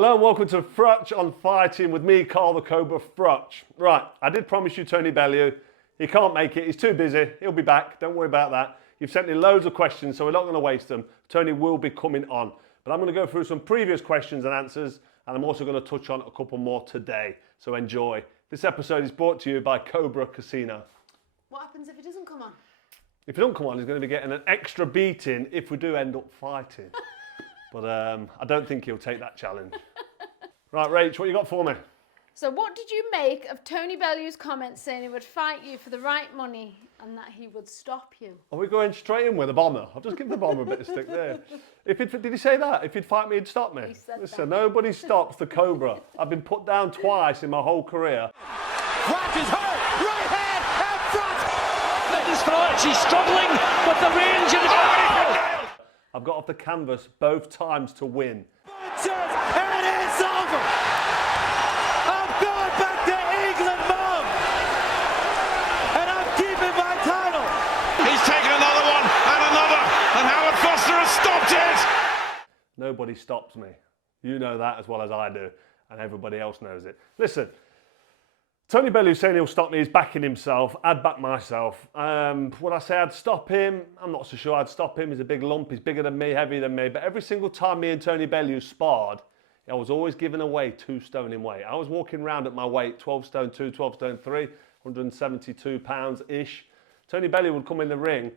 Hello and welcome to Froch on Fighting with me, Carl the Cobra Froch. Right, I did promise you Tony Bellew. He can't make it, he's too busy. He'll be back, don't worry about that. You've sent me loads of questions, so we're not going to waste them. Tony will be coming on. But I'm going to go through some previous questions and answers, and I'm also going to touch on a couple more today. So enjoy. This episode is brought to you by Cobra Casino. What happens if he doesn't come on? If he don't come on, he's going to be getting an extra beating if we do end up fighting. But I don't think he'll take that challenge. Right, Rach, what you got for me? So what did you make of Tony Bellew's comments saying he would fight you for the right money and that he would stop you? Are we going straight in with a bomber? I'll just give the bomber a bit of stick there. Did he say that? If he'd fight me, he'd stop me? He said Listen, that. nobody stops the Cobra. I've been put down twice in my whole career. Froch is hurt! Right hand! And Froch! That is Froch. He's struggling with the range of his... I've got off the canvas both times to win. Punches! And it's over! I'm going back to England, Mum! And I'm keeping my title! He's taken another one and another, and Howard Foster has stopped it! Nobody stops me. You know that as well as I do, and everybody else knows it. Listen, Tony Bellew saying he'll stop me is backing himself. I'd back myself. Would I say I'd stop him? I'm not so sure I'd stop him. He's a big lump. He's bigger than me, heavier than me. But every single time me and Tony Bellew sparred, I was always giving away 2 stone in weight. I was walking around at my weight, 12 stone 2, 12 stone 3, 172 pounds-ish. Tony Bellew would come in the ring,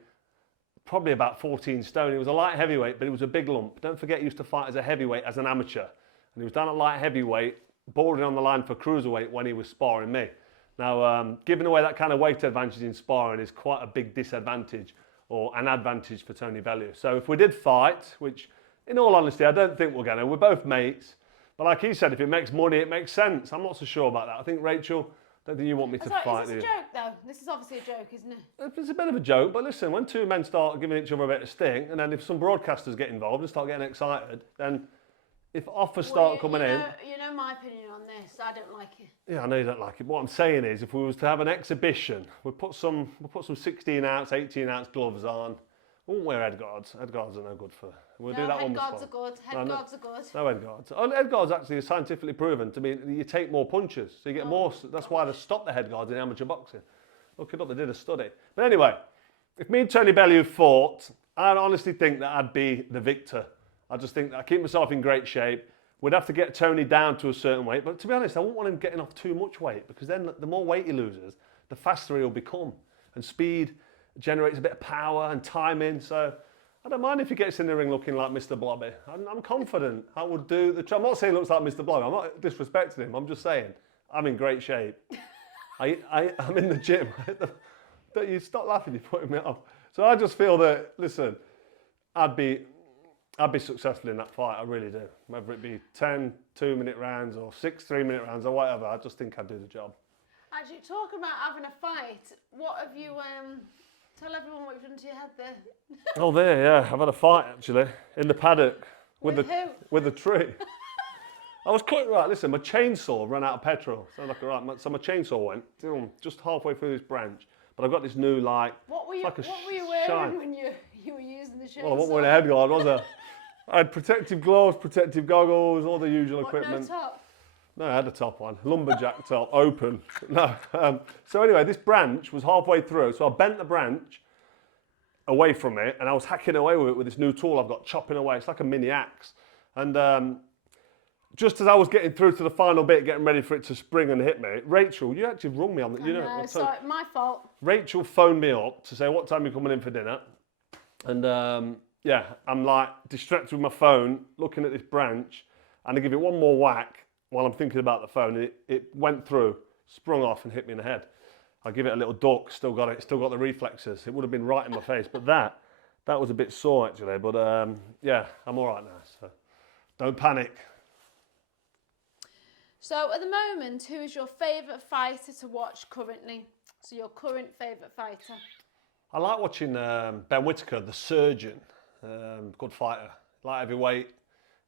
probably about 14 stone. He was a light heavyweight, but he was a big lump. Don't forget he used to fight as a heavyweight, as an amateur. And he was down at light heavyweight, bordering on the line for cruiserweight when he was sparring me. Now, giving away that kind of weight advantage in sparring is quite a big disadvantage or an advantage for Tony Bellew. So if we did fight, which in all honesty, I don't think we're going to, we're both mates. But like he said, if it makes money, it makes sense. I'm not so sure about that. I think, Rachel, I don't think you want me to fight you. Is this a joke though? This is obviously a joke, isn't it? It's a bit of a joke, but listen, when 2 men start giving each other a bit of stink, and then if some broadcasters get involved and start getting excited, then if offers start coming in... You know my opinion on this. I don't like it. Yeah, I know you don't like it. What I'm saying is, if we was to have an exhibition, we'll put some 16-ounce, 18-ounce gloves on. We won't wear head guards. Head guards are no good for... We'll do that one before. Head guards are good. Head guards are good. No head guards. Oh, head guards actually is scientifically proven to mean you take more punches, so you get more. That's why they stopped the head guards in amateur boxing. Look it up. They did a study. But anyway, if me and Tony Bellew fought, I honestly think that I'd be the victor. I just think that I keep myself in great shape. We'd have to get Tony down to a certain weight, but to be honest, I wouldn't want him getting off too much weight because then the more weight he loses, the faster he'll become. And speed generates a bit of power and timing. So I don't mind if he gets in the ring looking like Mr. Blobby. I'm confident I would do the job. I'm not saying he looks like Mr. Blobby. I'm not disrespecting him. I'm just saying I'm in great shape. I'm in the gym. Don't you stop laughing? You're putting me off. So I just feel that, listen, I'd be successful in that fight, I really do. Whether it be 10 2-minute rounds or 6 3-minute rounds or whatever, I just think I'd do the job. Actually, talking about having a fight, what have you, tell everyone what you've done to your head there. Oh, there, yeah. I've had a fight, actually, in the paddock. With who? With the tree. I was quite right. Listen, my chainsaw ran out of petrol. So my chainsaw went just halfway through this branch. But I've got this new, What were you wearing shine. when you were using the chainsaw? Well, I wasn't wearing a head guard, was I? I had protective gloves, protective goggles, all the usual equipment. No top? No, I had a top one, lumberjack top, open. No. So anyway, this branch was halfway through, so I bent the branch away from it, and I was hacking away with it with this new tool I've got, chopping away. It's like a mini axe. And just as I was getting through to the final bit, getting ready for it to spring and hit me, Rachel, you actually rung me on the... No, sorry, my fault. Rachel phoned me up to say, what time are you coming in for dinner? And yeah, I'm like distracted with my phone, looking at this branch, and I give it one more whack while I'm thinking about the phone. It went through, sprung off, and hit me in the head. I give it a little duck, still got the reflexes. It would have been right in my face, but that was a bit sore actually. But yeah, I'm all right now, so don't panic. So at the moment, who is your favourite fighter to watch currently? So your current favourite fighter? I like watching Ben Whittaker, the surgeon. Good fighter. Light heavyweight.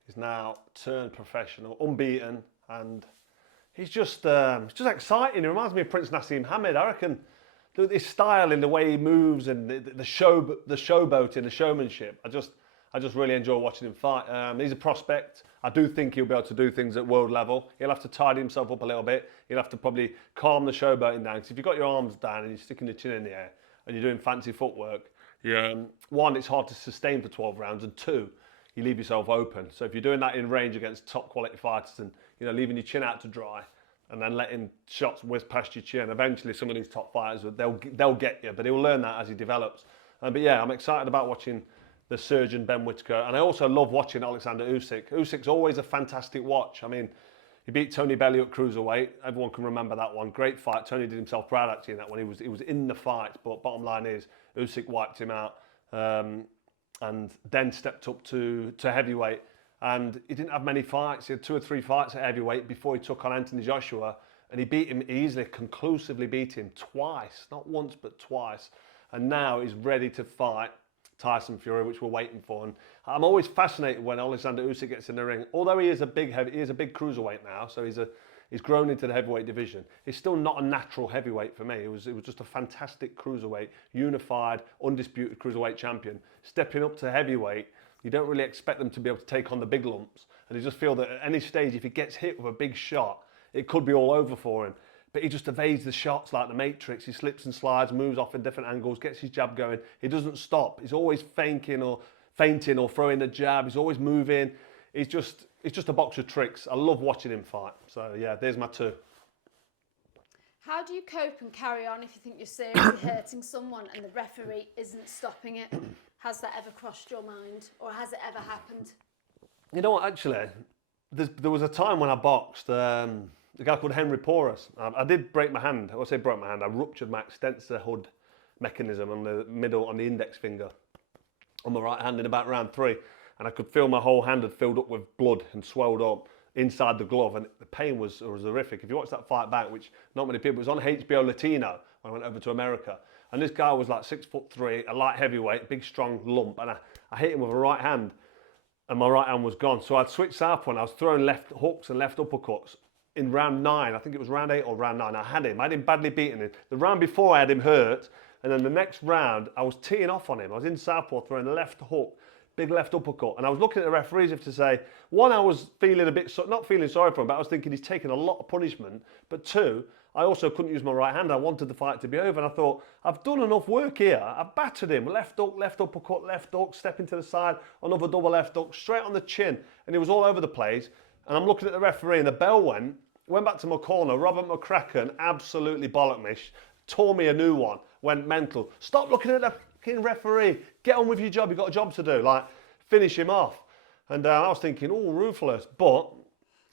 He's now turned professional, unbeaten, and he's just exciting. He reminds me of Prince Nassim Hamed. I reckon this style in the way he moves and the showboating, the showmanship. I just really enjoy watching him fight. He's a prospect. I do think he'll be able to do things at world level. He'll have to tidy himself up a little bit. He'll have to probably calm the showboating down. Because if you've got your arms down and you're sticking your chin in the air and you're doing fancy footwork, one, it's hard to sustain for 12 rounds, and two, you leave yourself open. So if you're doing that in range against top quality fighters and leaving your chin out to dry and then letting shots whiz past your chin, eventually some of these top fighters, they'll get you, but he'll learn that as he develops. But yeah, I'm excited about watching the surgeon Ben Whittaker, and I also love watching Alexander Usyk. Usyk's always a fantastic watch. I mean, he beat Tony Bellew at cruiserweight. Everyone can remember that one. Great fight. Tony did himself proud actually in that one. He was in the fight, but bottom line is Usyk wiped him out, and then stepped up to heavyweight. And he didn't have many fights. He had 2 or 3 fights at heavyweight before he took on Anthony Joshua, and he beat him easily, conclusively beat him twice, not once but twice. And now he's ready to fight Tyson Fury, which we're waiting for. And I'm always fascinated when Alexander Usyk gets in the ring. Although he is a big cruiserweight now, so he's grown into the heavyweight division. He's still not a natural heavyweight for me. It was just a fantastic cruiserweight, unified, undisputed cruiserweight champion. Stepping up to heavyweight, you don't really expect them to be able to take on the big lumps. And you just feel that at any stage, if he gets hit with a big shot, it could be all over for him. But he just evades the shots like the Matrix. He slips and slides, moves off in different angles, gets his jab going. He doesn't stop. He's always feinting or throwing the jab. He's always moving. He's just a box of tricks. I love watching him fight. So yeah, there's my 2. How do you cope and carry on if you think you're seriously hurting someone and the referee isn't stopping it? Has that ever crossed your mind, or has it ever happened? You know what, actually, there was a time when I boxed, a guy called Henry Porras. I did break my hand. I say broke my hand. I ruptured my extensor hood mechanism on the index finger on my right hand in about round 3. And I could feel my whole hand had filled up with blood and swelled up inside the glove. And the pain was horrific. If you watch that fight back, which not many people, it was on HBO Latino when I went over to America. And this guy was like 6'3", a light heavyweight, big strong lump. And I hit him with a right hand and my right hand was gone. So I'd switched southpaw and I was throwing left hooks and left uppercuts. In round 9, I think it was round 8 or round 9, I had him badly beaten. The round before I had him hurt, and then the next round I was teeing off on him. I was in southpaw throwing the left hook, big left uppercut, and I was looking at the referees if to say, one, I was feeling a bit, not feeling sorry for him, but I was thinking he's taken a lot of punishment, but 2, I also couldn't use my right hand. I wanted the fight to be over, and I thought, I've done enough work here. I've battered him, left hook, left uppercut, left hook, stepping to the side, another double left hook, straight on the chin, and he was all over the place. And I'm looking at the referee, and the bell went back to my corner. Robert McCracken absolutely bollocked me, tore me a new one, went mental. Stop looking at the fucking referee. Get on with your job. You've got a job to do. Like, finish him off. And I was thinking, oh, ruthless. But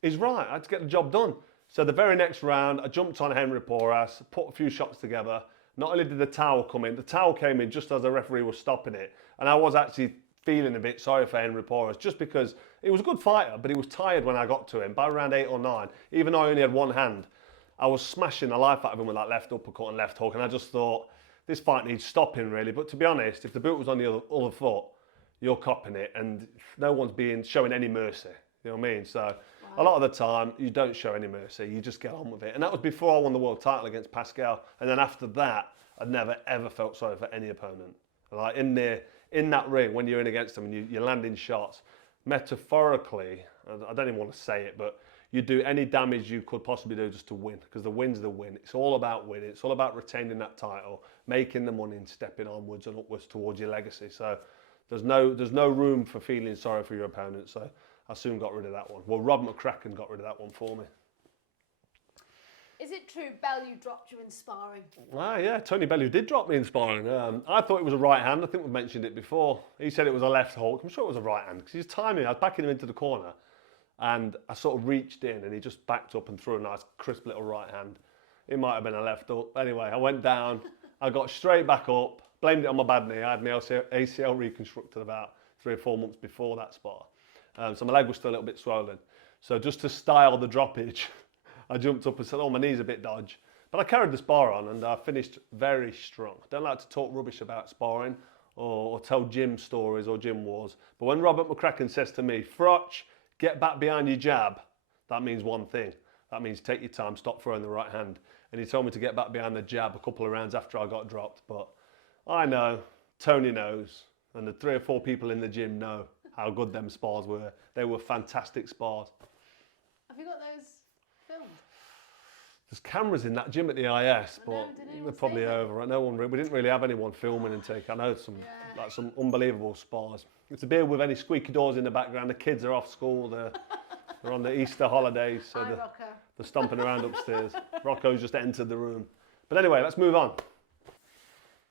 he's right. I had to get the job done. So the very next round, I jumped on Henry Porras, put a few shots together. Not only did the towel come in, the towel came in just as the referee was stopping it. And I was actually feeling a bit sorry for Henry Porras, just because he was a good fighter, but he was tired when I got to him. By round 8 or 9, even though I only had one hand, I was smashing the life out of him with that left uppercut and left hook, and I just thought, this fight needs stopping really. But to be honest, if the boot was on the other foot, you're copping it, and no one's showing any mercy. You know what I mean? So a lot of the time, you don't show any mercy. You just get on with it. And that was before I won the world title against Pascal. And then after that, I'd never ever felt sorry for any opponent. Like in that ring, when you're in against them and you're landing shots, metaphorically, I don't even want to say it, but you do any damage you could possibly do just to win, because the win's the win. It's all about winning. It's all about retaining that title, making the money and stepping onwards and upwards towards your legacy. So there's no room for feeling sorry for your opponent. So I soon got rid of that one. Well, Rob McCracken got rid of that one for me. Is it true Bellew dropped you in sparring? Ah, yeah, Tony Bellew did drop me in sparring. I thought it was a right hand. I think we've mentioned it before. He said it was a left hook. I'm sure it was a right hand because he was timing. I was backing him into the corner and I sort of reached in and he just backed up and threw a nice crisp little right hand. It might have been a left hook. Anyway, I went down. I got straight back up, blamed it on my bad knee. I had my ACL reconstructed about 3 or 4 months before that spar. So my leg was still a little bit swollen. So just to style the droppage, I jumped up and said, oh, my knee's a bit dodge. But I carried the spar on and I finished very strong. I don't like to talk rubbish about sparring or tell gym stories or gym wars. But when Robert McCracken says to me, Froch, get back behind your jab, that means one thing. That means take your time, stop throwing the right hand. And he told me to get back behind the jab a couple of rounds after I got dropped. But I know, Tony knows, and the 3 or 4 people in the gym know how good them spars were. They were fantastic spars. Have you got those filmed? There's cameras in that gym at the IS, but did they're anyone probably see them? over. No one. We didn't really have anyone filming and take. I know some unbelievable spars. It's a beer with any squeaky doors in the background. The kids are off school. They're on the Easter holidays, so Hi, Rocco. they're stomping around upstairs. Rocco's just entered the room. But anyway, let's move on.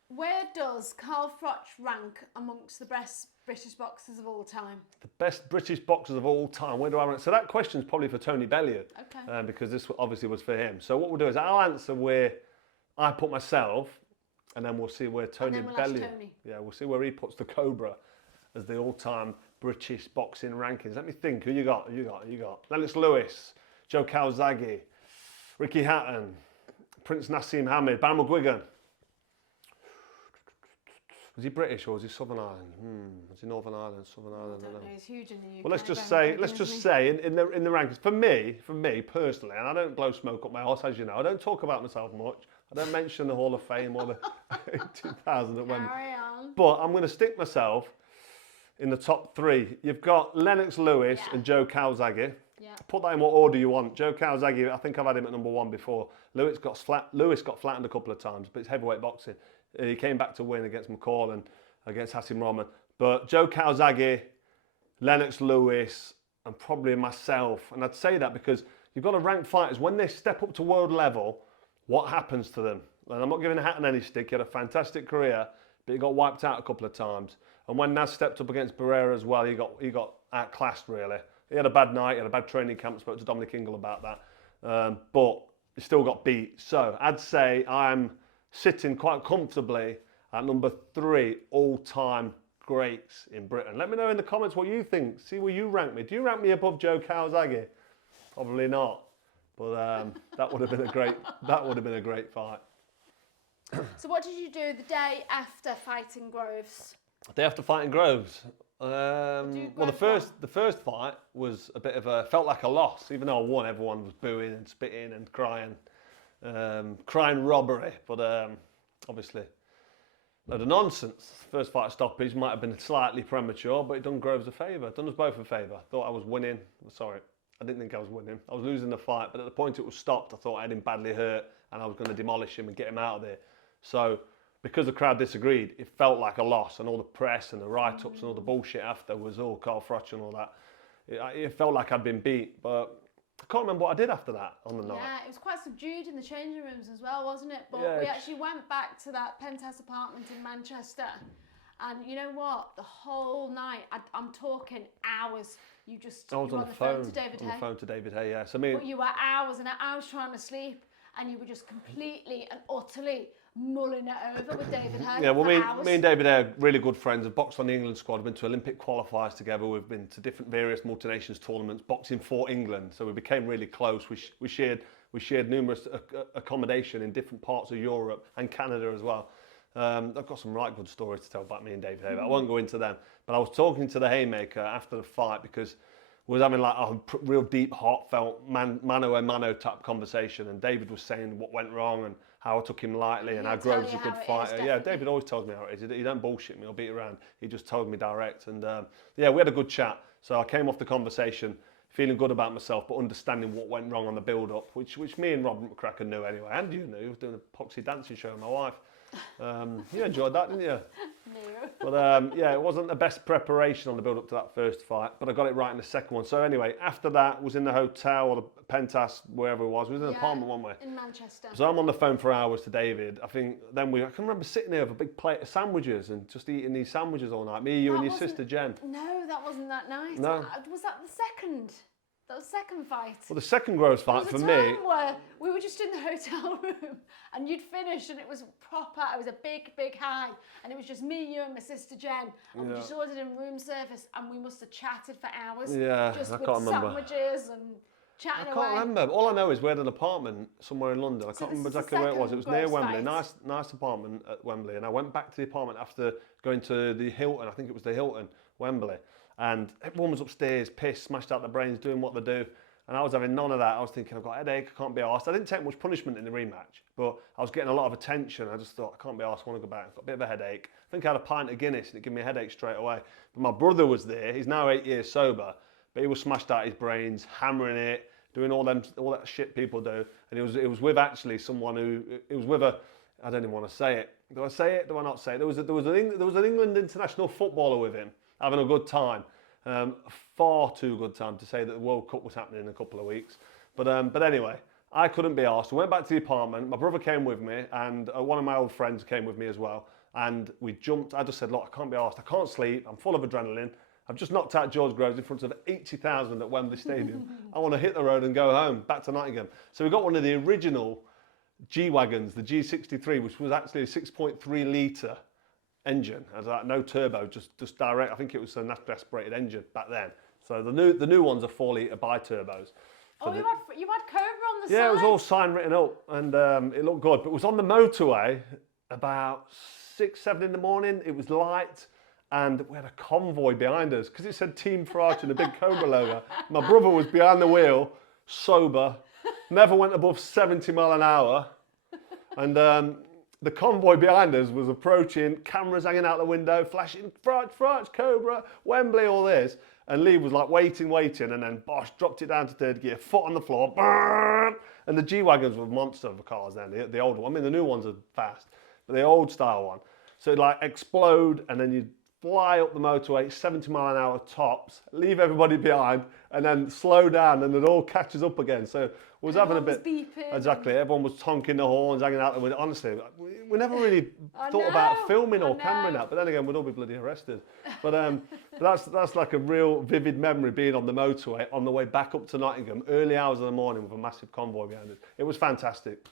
Where does Carl Froch rank amongst the best British boxers of all time? The best British boxers of all time. Where do I rank? So that question's probably for Tony Bellew, Okay. because this obviously was for him. So what we'll do is I'll answer where I put myself, and then we'll see where Tony then we'll ask Bellew. Tony. Yeah, we'll see where he puts the Cobra as the all-time British boxing rankings. Let me think. Who you got? Who you got? Lennox Lewis, Joe Calzaghe, Ricky Hatton, Prince Nassim Hamid, Bam McGuigan. Was he British or was he Southern Ireland? Was he Northern Ireland, Southern Ireland? I don't know. He's huge in the UK. Well, let's just Bam say McGuigan, in the rankings. For me personally, and I don't blow smoke up my arse, as you know. I don't talk about myself much. I don't mention the Hall of Fame or the 2000 that went. Carry on. But I'm going to stick myself in the top 3. You've got Lennox Lewis and Joe Calzaghe. Yeah. Put that in what order you want. Joe Calzaghe, I think I've had him at number 1 before. Lewis got flattened a couple of times, but it's heavyweight boxing. He came back to win against McCall and against Hassim Rahman. But Joe Calzaghe, Lennox Lewis, and probably myself. And I'd say that because you've got to rank fighters. When they step up to world level, what happens to them? And I'm not giving Hatton any stick. He had a fantastic career, but he got wiped out a couple of times. And when Naz stepped up against Barrera as well, he got outclassed, really. He had a bad night, he had a bad training camp. Spoke to Dominic Ingle about that. But he still got beat. So I'd say I'm sitting quite comfortably at number 3 all-time greats in Britain. Let me know in the comments what you think. See where you rank me. Do you rank me above Joe Calzaghe? Probably not. But that would have been a great fight. So what did you do the day after fighting Groves? Day after fighting Groves. you Well, grab the first fight was a bit of felt like a loss. Even though I won, everyone was booing and spitting and crying robbery. But obviously, load of nonsense. First fight stoppage might have been slightly premature, but it done Groves a favour. Done us both a favour. Thought I was winning. Sorry, I didn't think I was winning. I was losing the fight, but at the point it was stopped, I thought I had him badly hurt and I was going to demolish him and get him out of there. So, because the crowd disagreed, it felt like a loss, and all the press and the write-ups and all the bullshit after was all Carl Froch and all that. It felt like I'd been beat, but I can't remember what I did after that on the night. Yeah, it was quite subdued in the changing rooms as well, wasn't it? But Yeah, we actually went back to that penthouse apartment in Manchester, and you know what? The whole night, I'm talking hours. I was you were on the phone to David on Hay. the phone to David Hay. Yes, I mean, But you were hours and I was trying to sleep, and you were just completely and utterly mulling it over with David Hay. yeah. Well, for me hours. and David Hay are really good friends. I've boxed on the England squad. We've been to Olympic qualifiers together. We've been to different various multi-nations tournaments, boxing for England. So we became really close. We shared numerous accommodation in different parts of Europe and Canada as well. I've got some right good stories to tell about me and David Hay, but I won't go into them. But I was talking to the Haymaker after the fight because we was having like a real deep, heartfelt mano a mano type conversation, and David was saying what went wrong and how I took him lightly and how He'll tell Groves is a you good how it is, fighter. Yeah, definitely. David always tells me how it is. He don't bullshit me or beat around. He just told me direct, and yeah, we had a good chat. So I came off the conversation feeling good about myself, but understanding what went wrong on the build-up, which me and Robert McCracken knew anyway, and you knew. He was doing a poxy dancing show with my wife. You enjoyed that, didn't you? No. But yeah, it wasn't the best preparation on the build-up to that first fight, but I got it right in the second one. So anyway, after that, was in the hotel or the penthouse, wherever it was. We was in an apartment one way. In Manchester. So I'm on the phone for hours to David. I think then I can remember sitting there with a big plate of sandwiches and just eating these sandwiches all night. Me, you, and your sister Jen. No, that wasn't that nice. No. Was that the second? That was the second fight. Well, the second Groves There fight was for a me. time where we were just in the hotel room and you'd finished and it was proper, it was a big, big high, and it was just me, you and my sister Jen, and we just ordered in room service and we must have chatted for hours. Yeah, just I with can't remember. sandwiches and chatting I away. can't remember. All I know is we had an apartment somewhere in London. I So can't this remember is the exactly where it was. It was near second Wembley. Groves Nice apartment at Wembley. And I went back to the apartment after going to the Hilton. I think it was the Hilton, Wembley. And everyone was upstairs, pissed, smashed out their brains, doing what they do. And I was having none of that. I was thinking, I've got a headache, I can't be arsed. I didn't take much punishment in the rematch, but I was getting a lot of attention. I just thought, I can't be arsed, I want to go back. I've got a bit of a headache. I think I had a pint of Guinness and it gave me a headache straight away. But my brother was there. He's now 8 years sober, but he was smashed out his brains, hammering it, doing all that shit people do. And it was with actually someone who, it was with a, I don't even want to say it. Do I say it? Do I not say it? There was an England international footballer with him, having a good time. Far too good time to say that the World Cup was happening in a couple of weeks. But anyway, I couldn't be arsed. I went back to the apartment. My brother came with me, and one of my old friends came with me as well. And we jumped. I just said, look, I can't be arsed. I can't sleep. I'm full of adrenaline. I've just knocked out George Groves in front of 80,000 at Wembley Stadium. I want to hit the road and go home, back to Nottingham. So we got one of the original G-Wagons, the G63, which was actually a 6.3 litre engine, as like no turbo, just direct. I think it was a naturally aspirated engine back then. So the new ones are 4 litre bi-turbos. Oh, you had Cobra on the side? Yeah, it was all sign written up, and it looked good. But it was on the motorway about 6, 7 in the morning. It was light, and we had a convoy behind us because it said Team Froch and a big Cobra logo. My brother was behind the wheel, sober, never went above 70 mile an hour, and the convoy behind us was approaching, cameras hanging out the window, flashing, Froch, Cobra, Wembley, all this. And Lee was like waiting, and then Bosch dropped it down to third gear, foot on the floor, burn! And the G-Wagons were monster of cars then, the older one. I mean, the new ones are fast, but the old style one. So it'd like explode, and then you'd fly up the motorway, 70 mile an hour tops, leave everybody behind, and then slow down, and it all catches up again. So we was having a bit. Beeping. Exactly, everyone was honking the horns, hanging out the window. Honestly, we never really thought about filming or cameraing that, but then again, we'd all be bloody arrested. But that's like a real vivid memory, being on the motorway on the way back up to Nottingham, early hours of the morning with a massive convoy behind us. It was fantastic.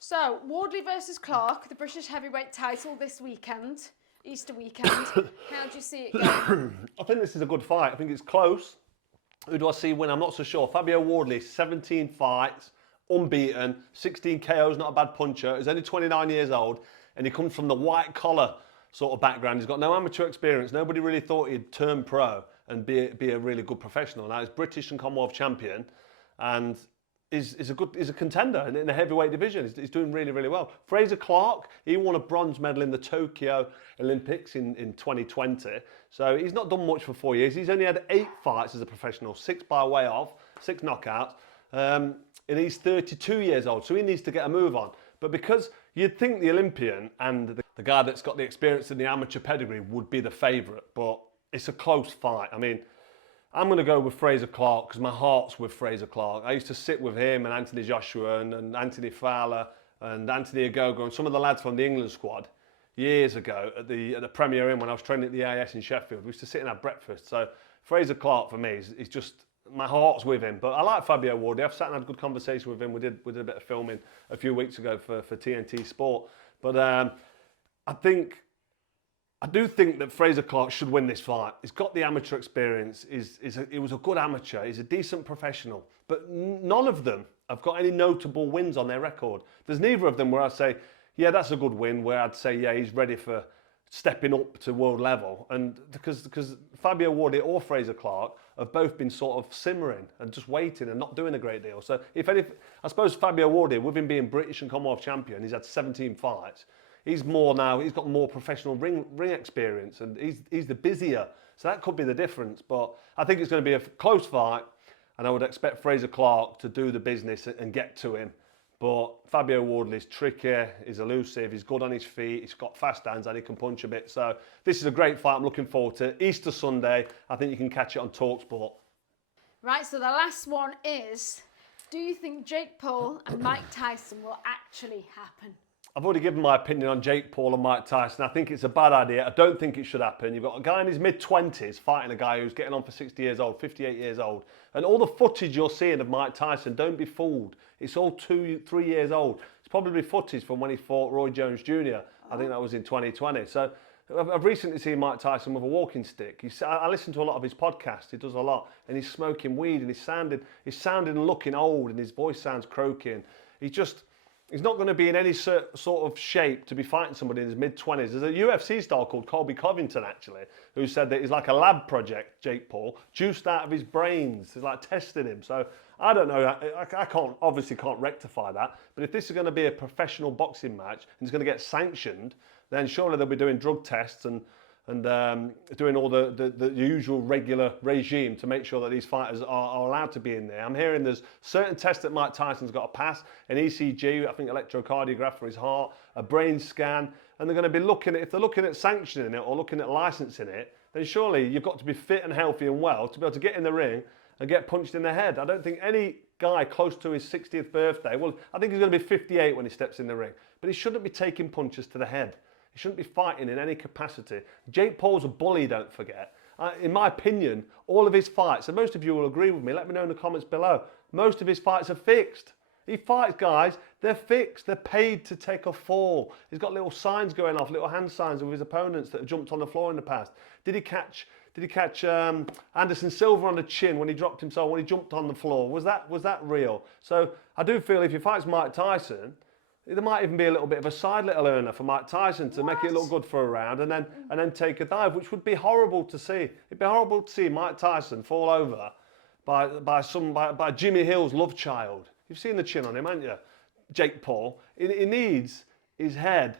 So, Wardley versus Clarke, the British heavyweight title this weekend, Easter weekend. How do you see it going? I think this is a good fight. I think it's close. Who do I see win? I'm not so sure. Fabio Wardley, 17 fights, unbeaten, 16 KOs, not a bad puncher. He's only 29 years old, and he comes from the white collar sort of background. He's got no amateur experience. Nobody really thought he'd turn pro and be a really good professional. Now he's British and Commonwealth champion, and is a contender in the heavyweight division. He's doing really, really well. Fraser Clarke, he won a bronze medal in the Tokyo Olympics in 2020. So he's not done much for 4 years. He's only had 8 fights as a professional, 6 by way of, 6 knockouts. And he's 32 years old, so he needs to get a move on. But because you'd think the Olympian and the guy that's got the experience in the amateur pedigree would be the favourite, but it's a close fight. I mean, I'm going to go with Fraser Clarke because my heart's with Fraser Clarke. I used to sit with him and Anthony Joshua and Anthony Fowler and Anthony Agogo and some of the lads from the England squad years ago at the Premier Inn when I was training at the AIS in Sheffield. We used to sit and have breakfast. So Fraser Clarke for me is just, my heart's with him. But I like Fabio Wardley. I've sat and had a good conversation with him. We did a bit of filming a few weeks ago for TNT Sport. But I do think that Fraser Clarke should win this fight. He's got the amateur experience. He was a good amateur. He's a decent professional. But none of them have got any notable wins on their record. There's neither of them where I say, yeah, that's a good win, where I'd say, yeah, he's ready for stepping up to world level. And because Fabio Wardley or Fraser Clarke have both been sort of simmering and just waiting and not doing a great deal. So I suppose Fabio Wardley, with him being British and Commonwealth champion, he's had 17 fights. He's got more professional ring experience, and he's the busier. So that could be the difference. But I think it's going to be a close fight, and I would expect Fraser Clarke to do the business and get to him. But Fabio Wardley's tricky, he's elusive, he's good on his feet, he's got fast hands and he can punch a bit. So this is a great fight, I'm looking forward to it. Easter Sunday, I think you can catch it on TalkSport. Right, so the last one is, do you think Jake Paul and Mike Tyson will actually happen? I've already given my opinion on Jake Paul and Mike Tyson. I think it's a bad idea. I don't think it should happen. You've got a guy in his mid-20s fighting a guy who's getting on for 60 years old, 58 years old. And all the footage you're seeing of Mike Tyson, don't be fooled. It's all 2-3 years old. It's probably footage from when he fought Roy Jones Jr. I think that was in 2020. So I've recently seen Mike Tyson with a walking stick. I listen to a lot of his podcasts. He does a lot. And he's smoking weed and he's sounding and looking old and his voice sounds croaky. And He's not going to be in any sort of shape to be fighting somebody in his mid-20s. There's a UFC star called Colby Covington, actually, who said that he's like a lab project, Jake Paul, juiced out of his brains. He's like testing him. So I don't know. I obviously can't rectify that. But if this is going to be a professional boxing match and it's going to get sanctioned, then surely they'll be doing drug tests and doing all the usual regular regime to make sure that these fighters are allowed to be in there. I'm hearing there's certain tests that Mike Tyson's got to pass, an ECG, I think electrocardiograph for his heart, a brain scan, and they're going to be looking at, if they're looking at sanctioning it or looking at licensing it, then surely you've got to be fit and healthy and well to be able to get in the ring and get punched in the head. I don't think any guy close to his 60th birthday, well, I think he's going to be 58 when he steps in the ring, but he shouldn't be taking punches to the head. He shouldn't be fighting in any capacity. Jake Paul's a bully, don't forget. In my opinion, all of his fights, and most of you will agree with me, let me know in the comments below, most of his fights are fixed. He fights guys, they're fixed, they're paid to take a fall. He's got little signs going off, little hand signs of his opponents that have jumped on the floor in the past. Did he catch Anderson Silva on the chin when he dropped himself, when he jumped on the floor? Was that real? So I do feel if he fights Mike Tyson, there might even be a little bit of a side little earner for Mike Tyson to make it look good for a round and then take a dive, which would be horrible to see. It'd be horrible to see Mike Tyson fall over by Jimmy Hill's love child. You've seen the chin on him, haven't you? Jake Paul. He needs his head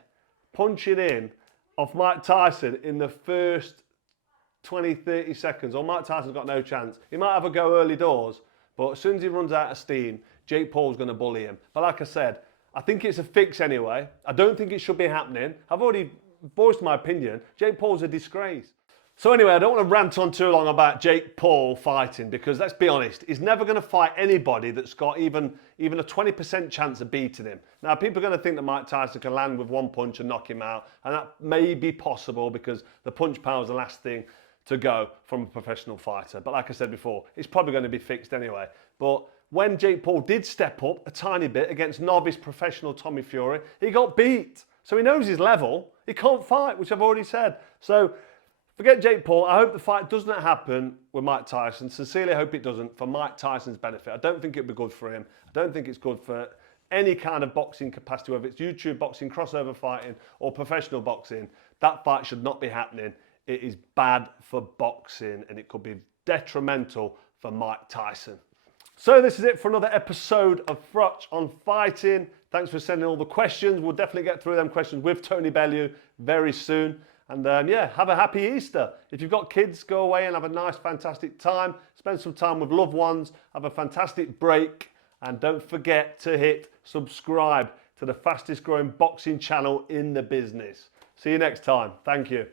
punching in off Mike Tyson in the first 20, 30 seconds, or Mike Tyson's got no chance. He might have a go early doors, but as soon as he runs out of steam, Jake Paul's going to bully him. But like I said, I think it's a fix anyway. I don't think it should be happening. I've already voiced my opinion. Jake Paul's a disgrace. So anyway, I don't want to rant on too long about Jake Paul fighting because let's be honest, he's never going to fight anybody that's got even a 20% chance of beating him. Now, people are going to think that Mike Tyson can land with one punch and knock him out, and that may be possible because the punch power is the last thing to go from a professional fighter. But like I said before, it's probably going to be fixed anyway. But when Jake Paul did step up a tiny bit against novice professional Tommy Fury, he got beat. So he knows his level. He can't fight, which I've already said. So forget Jake Paul. I hope the fight does not happen with Mike Tyson. Sincerely hope it doesn't for Mike Tyson's benefit. I don't think it'd be good for him. I don't think it's good for any kind of boxing capacity, whether it's YouTube boxing, crossover fighting, or professional boxing. That fight should not be happening. It is bad for boxing and it could be detrimental for Mike Tyson. So this is it for another episode of Froch on Fighting. Thanks for sending all the questions. We'll definitely get through them questions with Tony Bellew very soon. And yeah, have a happy Easter. If you've got kids, go away and have a nice, fantastic time. Spend some time with loved ones. Have a fantastic break. And don't forget to hit subscribe to the fastest growing boxing channel in the business. See you next time. Thank you.